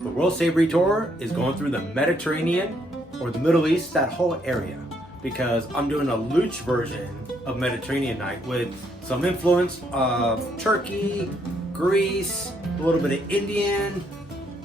The World Savory Tour is going through the Mediterranean or the Middle East, that whole area, because I'm doing a Looch version of Mediterranean night with some influence of Turkey, Greece, a little bit of Indian,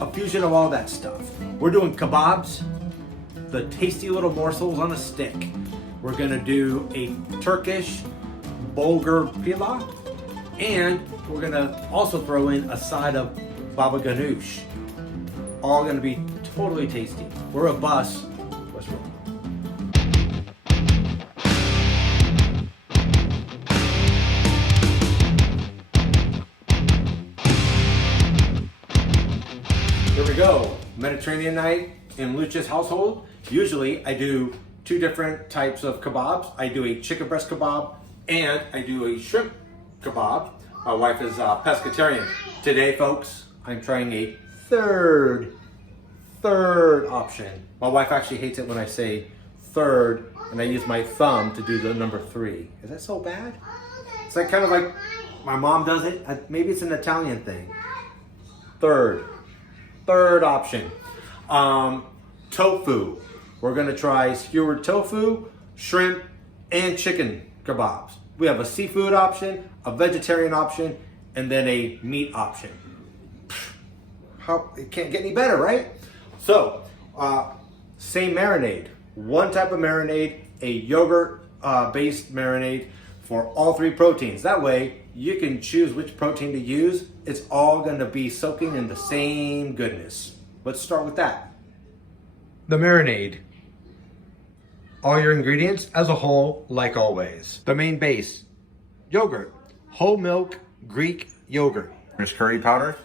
a fusion of all that stuff. We're doing kabobs, the tasty little morsels on a stick. We're gonna do a Turkish bulger pilaf, and we're gonna also throw in a side of baba ghanoush. All gonna be totally tasty. We're a bus. Let's roll. Here we go. Mediterranean night in Looch's household. Usually I do two different types of kebabs. I do a chicken breast kebab and I do a shrimp kebab. My wife is a pescatarian. Today, folks, I'm trying a third option. My wife actually hates it when I say third and I use my thumb to do the number 3. Is that so bad? It's like kind of like my mom does it. Maybe it's an Italian thing. Third option. Tofu. We're gonna try skewered tofu, shrimp, and chicken kebabs. We have a seafood option, a vegetarian option, and then a meat option. It can't get any better, right? So, same marinade. One type of marinade, a yogurt-based marinade for all 3 proteins. That way, you can choose which protein to use. It's all gonna be soaking in the same goodness. Let's start with that. The marinade. All your ingredients as a whole, like always. The main base, yogurt, whole milk Greek yogurt. There's curry powder.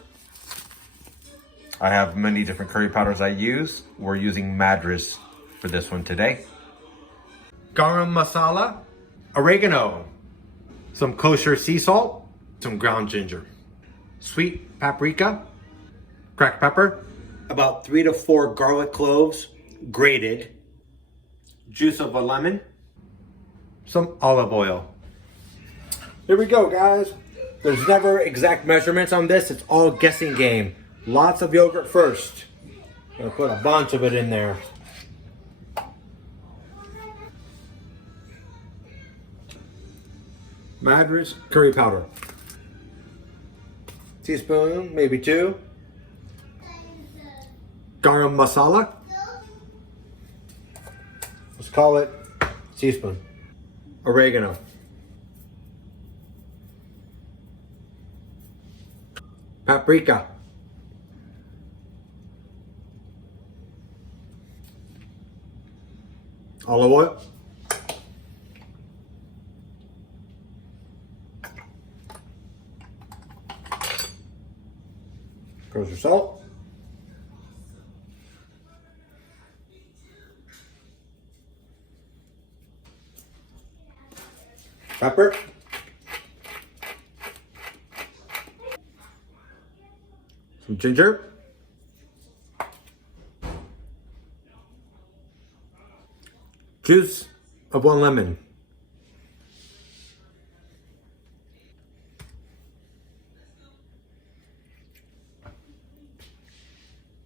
I have many different curry powders I use. We're using Madras for this one today. Garam masala, oregano, some kosher sea salt, some ground ginger, sweet paprika, cracked pepper, about 3 to 4 garlic cloves, grated, juice of a lemon, some olive oil. Here we go, guys. There's never exact measurements on this. It's all guessing game. Lots of yogurt first. I'm gonna put a bunch of it in there. Madras curry powder. Teaspoon, maybe 2. Garam masala. Let's call it teaspoon. Oregano. Paprika. Olive oil. Kosher salt. Pepper. Some ginger. Juice of 1 lemon.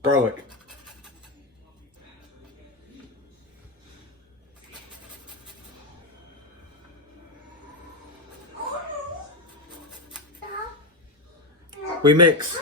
Garlic. We mix.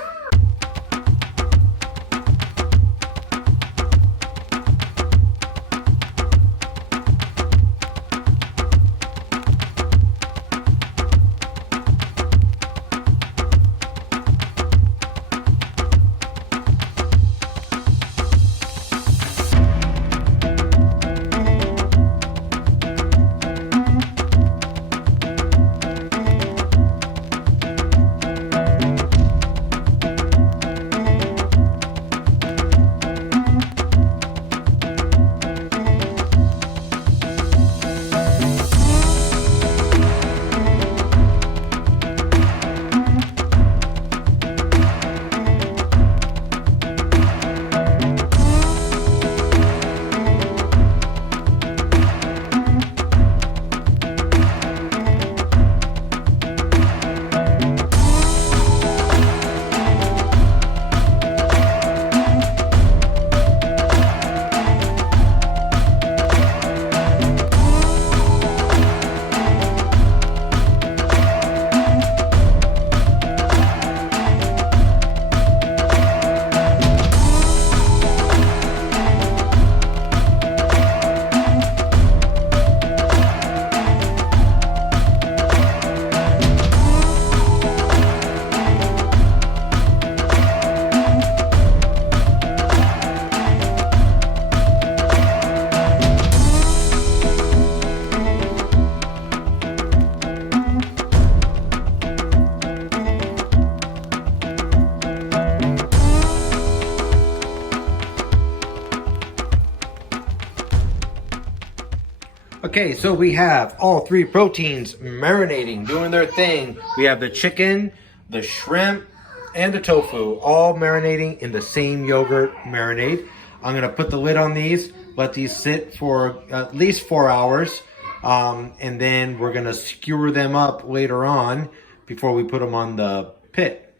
Okay, so we have all three proteins marinating, doing their thing. We have the chicken, the shrimp, and the tofu all marinating in the same yogurt marinade. I'm gonna put the lid on these, let these sit for at least 4 hours, and then we're gonna skewer them up later on before we put them on the pit.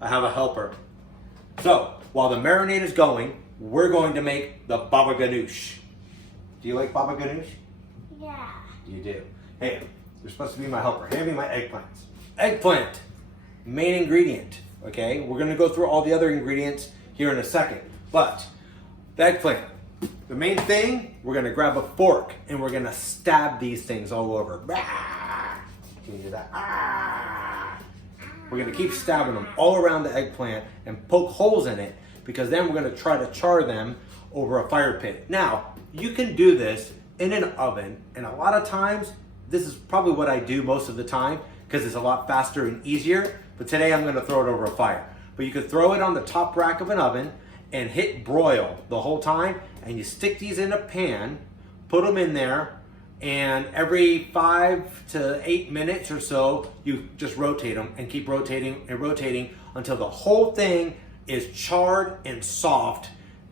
I have a helper. So, while the marinade is going, we're going to make the baba ghanoush. Do you like baba ghanoush? Yeah. You do. Hey, you're supposed to be my helper. Hand me my eggplants. Eggplant, main ingredient. Okay, we're gonna go through all the other ingredients here in a second. But the eggplant, the main thing, we're gonna grab a fork and we're gonna stab these things all over. Can you do that? We're gonna keep stabbing them all around the eggplant and poke holes in it, because then we're gonna try to char them over a fire pit. Now, you can do this in an oven, and a lot of times, this is probably what I do most of the time, because it's a lot faster and easier, but today I'm gonna throw it over a fire. But you could throw it on the top rack of an oven and hit broil the whole time, and you stick these in a pan, put them in there, and every 5 to 8 minutes or so, you just rotate them and keep rotating and rotating until the whole thing is charred and soft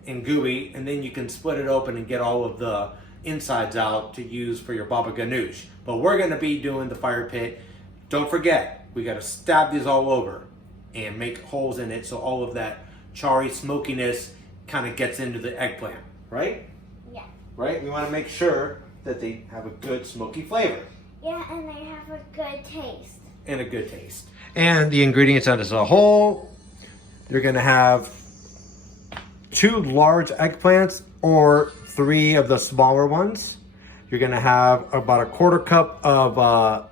and gooey, and then you can split it open and get all of the insides out to use for your baba ghanoush. But we're gonna be doing the fire pit. Don't forget, we gotta stab these all over and make holes in it so all of that charry smokiness kind of gets into the eggplant, right? Yeah. Right? We wanna make sure that they have a good smoky flavor. Yeah, and they have a good taste. And a good taste. And the ingredients as a whole, you're gonna have 2 large eggplants or 3 of the smaller ones. You're gonna have about 1/4 cup of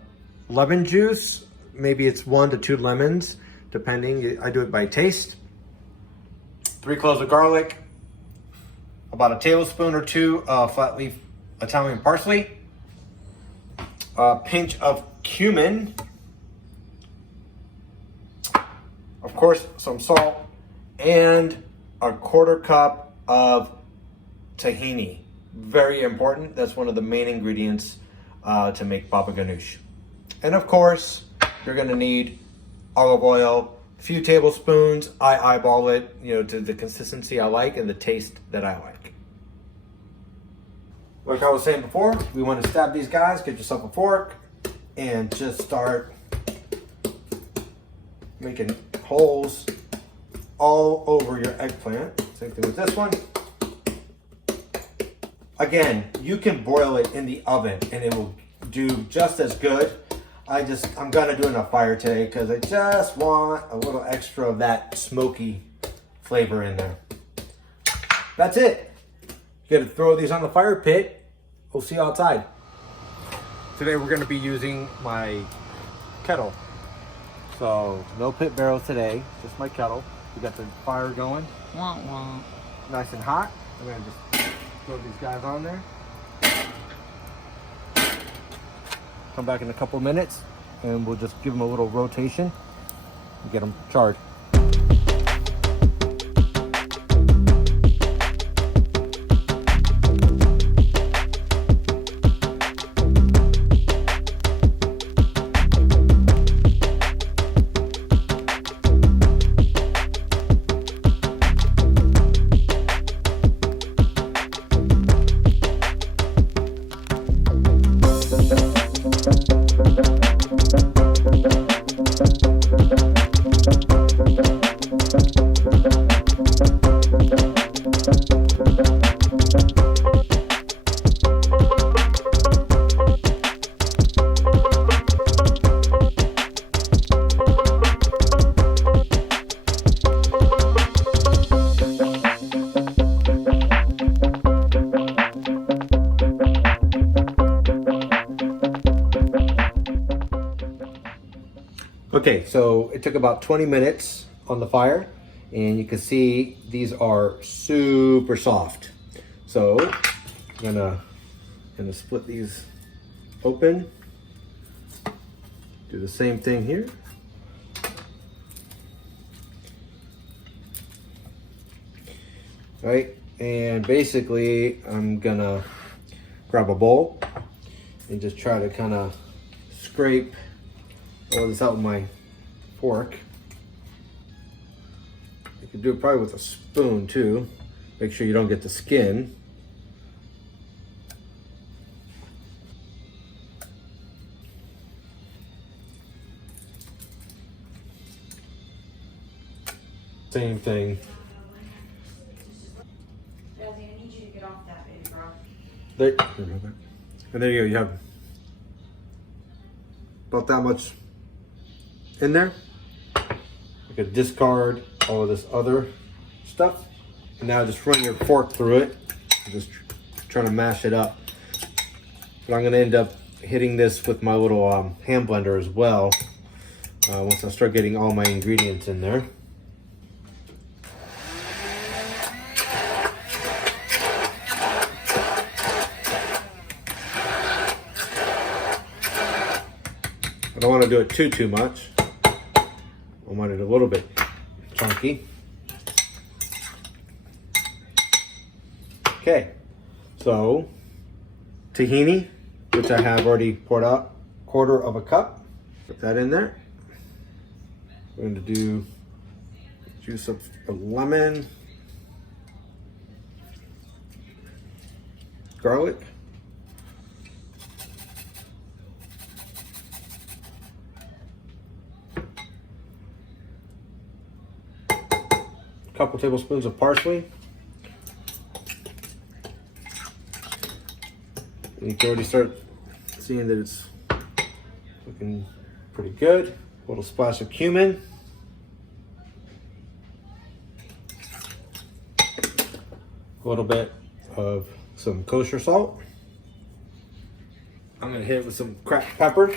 lemon juice. Maybe it's 1 to 2 lemons, depending. I do it by taste. 3 cloves of garlic. About a tablespoon or 2 of flat leaf Italian parsley. A pinch of cumin. Of course, some salt. And 1/4 cup of tahini. Very important. That's one of the main ingredients to make baba ghanoush. And of course, you're gonna need olive oil, a few tablespoons. I eyeball it, to the consistency I like and the taste that I like. Like I was saying before, we want to stab these guys. Get yourself a fork and just start making holes all over your eggplant. Same thing with this one. Again, you can broil it in the oven and it will do just as good. I'm gonna do it in a fire today because I just want a little extra of that smoky flavor in there. That's it. You gotta throw these on the fire pit. We'll see you outside. Today we're gonna be using my kettle. So no pit barrels today, just my kettle. We got the fire going. Wah, wah. Nice and hot. I'm gonna just throw these guys on there. Come back in a couple minutes and we'll just give them a little rotation and get them charred. Okay, so it took about 20 minutes on the fire, and you can see these are super soft. So I'm gonna split these open. Do the same thing here. Right, and basically I'm gonna grab a bowl and just try to kind of scrape all this out with my fork. You can do it probably with a spoon too. Make sure you don't get the skin. Same thing. Jazzy, I need you to get off that, baby girl. There, and there you go. You have about that much in there. You could discard all of this other stuff, and now just run your fork through it. Just trying to mash it up. But I'm going to end up hitting this with my little hand blender as well. Once I start getting all my ingredients in there. I don't want to do it too much. I want it a little bit chunky. Okay, so tahini, which I have already poured out, 1/4 cup. Put that in there. We're going to do juice of a lemon, garlic, a couple tablespoons of parsley. And you can already start seeing that it's looking pretty good. A little splash of cumin. A little bit of some kosher salt. I'm gonna hit it with some cracked pepper.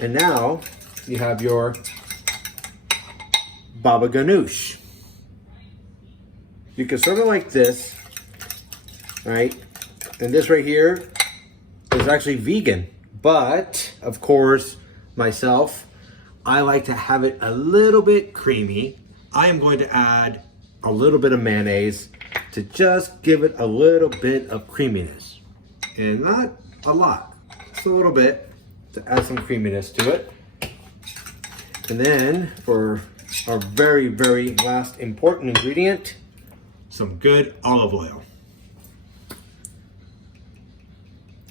And now you have your baba ghanoush. You can serve it like this, right? And this right here is actually vegan, but of course, myself, I like to have it a little bit creamy. I am going to add a little bit of mayonnaise to just give it a little bit of creaminess. And not a lot, just a little bit to add some creaminess to it. And then for our very, very last important ingredient, some good olive oil.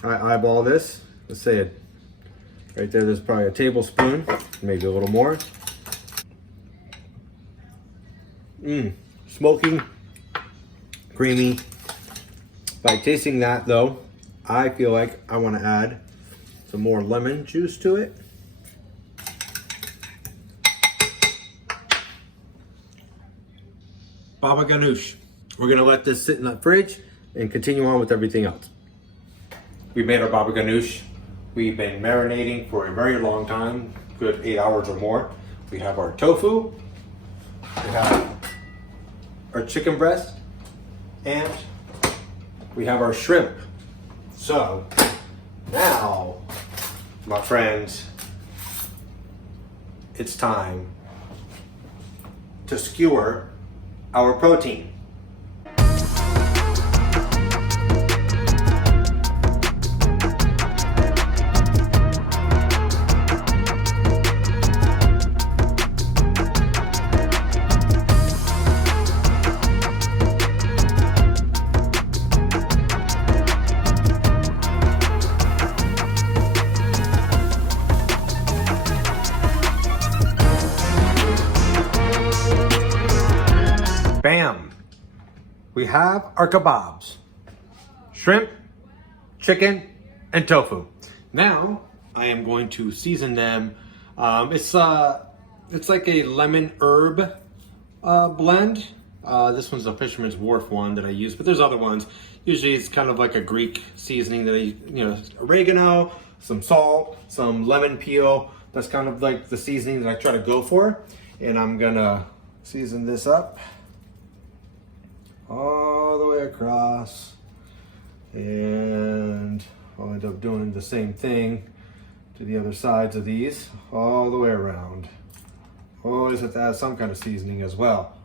I eyeball this. Let's say it right there. There's probably a tablespoon, maybe a little more. Smoky, creamy. By tasting that though, I feel like I want to add some more lemon juice to it. Baba ghanoush. We're gonna let this sit in the fridge and continue on with everything else. We made our baba ghanoush. We've been marinating for a very long time, good 8 hours or more. We have our tofu, we have our chicken breast, and we have our shrimp. So now, my friends, it's time to skewer our protein. Bam! We have our kabobs. Shrimp, chicken, and tofu. Now, I am going to season them. It's like a lemon herb blend. This one's a Fisherman's Wharf one that I use, but there's other ones. Usually it's kind of like a Greek seasoning that oregano, some salt, some lemon peel. That's kind of like the seasoning that I try to go for. And I'm gonna season this up all the way across, and I'll end up doing the same thing to the other sides of these all the way around. Always have to add some kind of seasoning as well.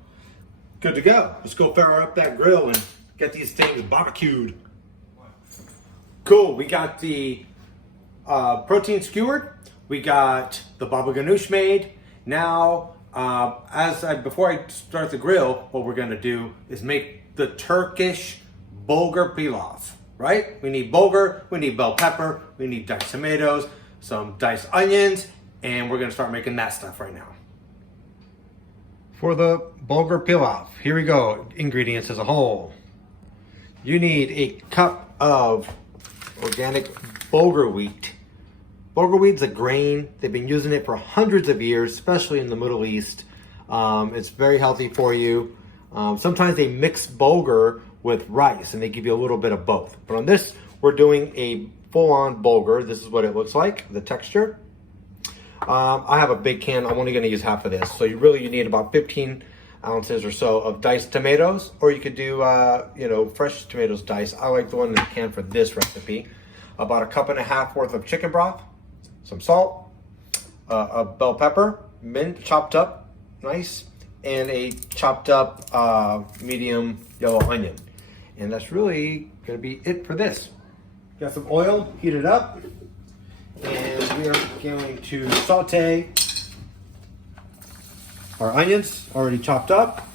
Good to go. Let's go fire up that grill and get these things barbecued. Cool, we got the protein skewered. We got the baba ganoush made. Now, before I start the grill, what we're gonna do is make the Turkish bulgur pilaf, right? We need bulgur, we need bell pepper, we need diced tomatoes, some diced onions, and we're gonna start making that stuff right now. For the bulgur pilaf, here we go. Ingredients as a whole. You need a cup of organic bulgur wheat. Bulgur wheat's a grain. They've been using it for hundreds of years, especially in the Middle East. It's very healthy for you. Sometimes they mix bulgur with rice and they give you a little bit of both. But on this, we're doing a full-on bulgur. This is what it looks like, the texture. I have a big can. I'm only going to use half of this. So you need about 15 ounces or so of diced tomatoes, or you could do, fresh tomatoes diced. I like the one in the can for this recipe. About a cup and a half worth of chicken broth, some salt, a bell pepper, mint chopped up, nice, and a chopped up medium yellow onion. And that's really going to be it for this. Got some oil, heat it up, and we are going to saute our onions already chopped up.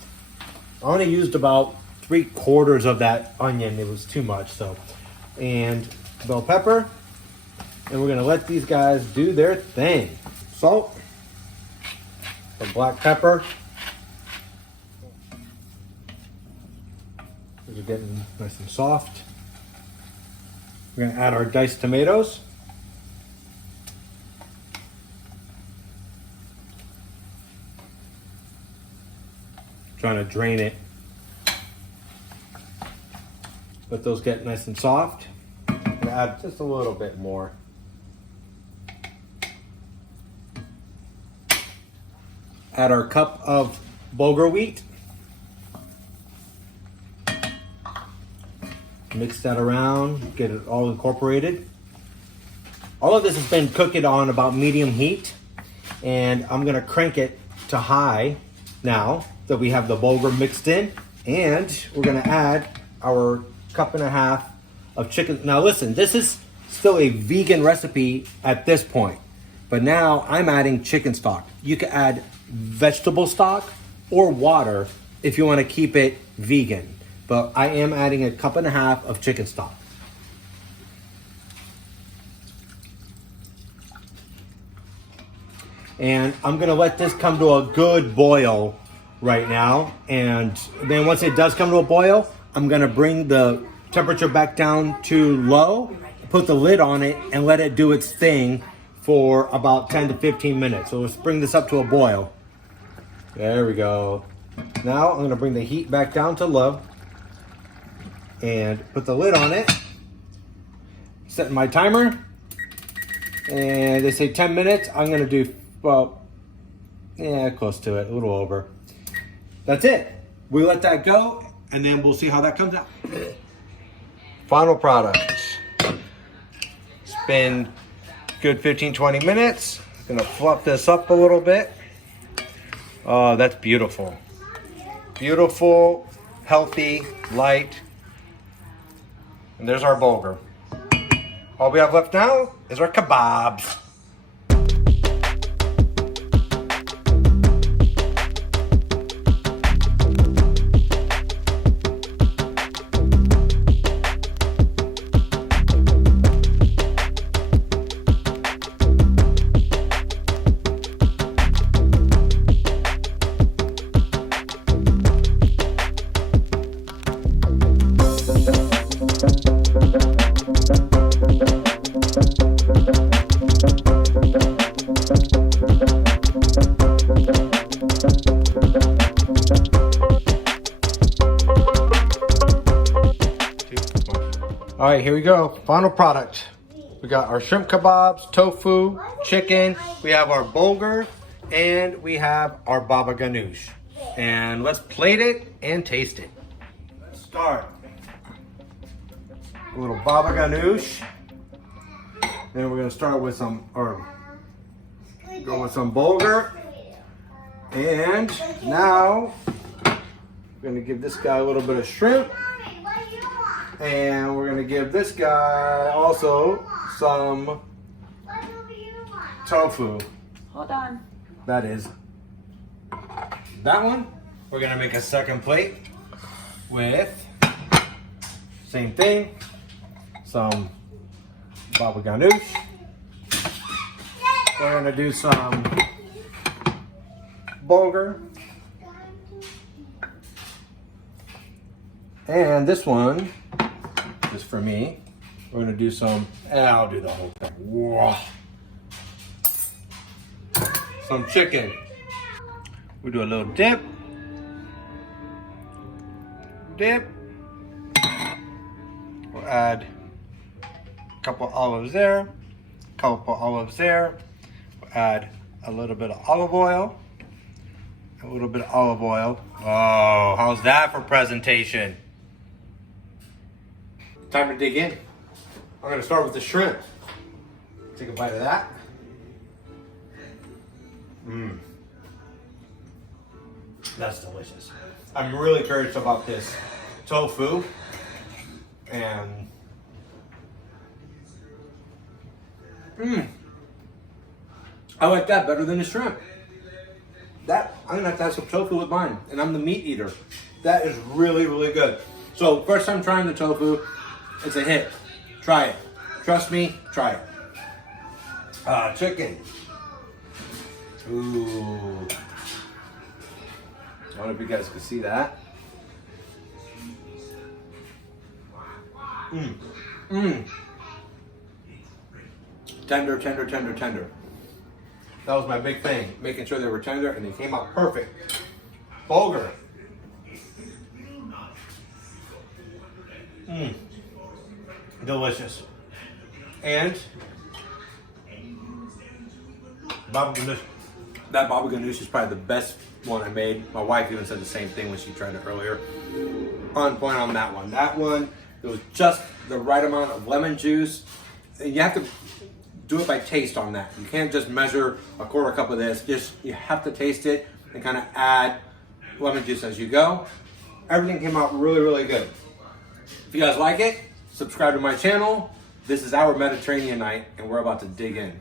I only used about 3/4 of that onion. It was too much, so. And bell pepper. And we're gonna let these guys do their thing. Salt. Some black pepper. These are getting nice and soft. We're gonna add our diced tomatoes. Trying to drain it. Let those get nice and soft. And add just a little bit more. Add our cup of bulgur wheat. Mix that around, get it all incorporated. All of this has been cooked on about medium heat, and I'm gonna crank it to high now that we have the bulgur mixed in, and we're gonna add our cup and a half of chicken. Now listen, this is still a vegan recipe at this point, but now I'm adding chicken stock. You can add vegetable stock or water if you want to keep it vegan, but I am adding a cup and a half of chicken stock. And I'm gonna let this come to a good boil right now, and then once it does come to a boil, I'm gonna bring the temperature back down to low, put the lid on it, and let it do its thing for about 10 to 15 minutes. So let's bring this up to a boil. There we go. Now I'm gonna bring the heat back down to low and put the lid on it. Set my timer, and they say 10 minutes. I'm gonna do, well, yeah, close to it, a little over. That's it. We let that go, and then we'll see how that comes out. Final product. It's been a good 15-20 minutes. Gonna fluff this up a little bit. Oh, that's beautiful. Beautiful, healthy, light. And there's our bulgur. All we have left now is our kabobs. All right, here we go. Final product. We got our shrimp kebabs, tofu, chicken. We have our bulgur, and we have our baba ganoush. And let's plate it and taste it. Let's start. A little baba ganoush. Then we're gonna start with some, or go with some bulgur. And now we're gonna give this guy a little bit of shrimp. And we're gonna give this guy also some tofu. Hold on. That is that one. We're gonna make a second plate with same thing, some baba ghanoush. We're gonna do some bulger. And this one, just for me, we're gonna do some, I'll do the whole thing. Whoa. Some chicken. We do a little dip. Dip. We'll add a couple olives there, couple olives there. We'll add a little bit of olive oil. A little bit of olive oil. Oh, how's that for presentation? Time to dig in. I'm gonna start with the shrimp. Take a bite of that. Mmm. That's delicious. I'm really curious about this tofu. And I like that better than the shrimp. That I'm gonna have to have some tofu with mine, and I'm the meat eater. That is really, really good. So first time trying the tofu, it's a hit. Try it. Trust me, try it. Chicken. Ooh. I wonder if you guys can see that. Tender, tender, tender, tender. That was my big thing, making sure they were tender, and they came out perfect. Bulgur. Delicious. And baba ganoush. That baba ganoush is probably the best one I made. My wife even said the same thing when she tried it earlier. On point on that one. That one, it was just the right amount of lemon juice. And you have to do it by taste on that. You can't just measure a quarter cup of this. Just you have to taste it and kind of add lemon juice as you go. Everything came out really, really good. If you guys like it, subscribe to my channel. This is our Mediterranean night, and we're about to dig in.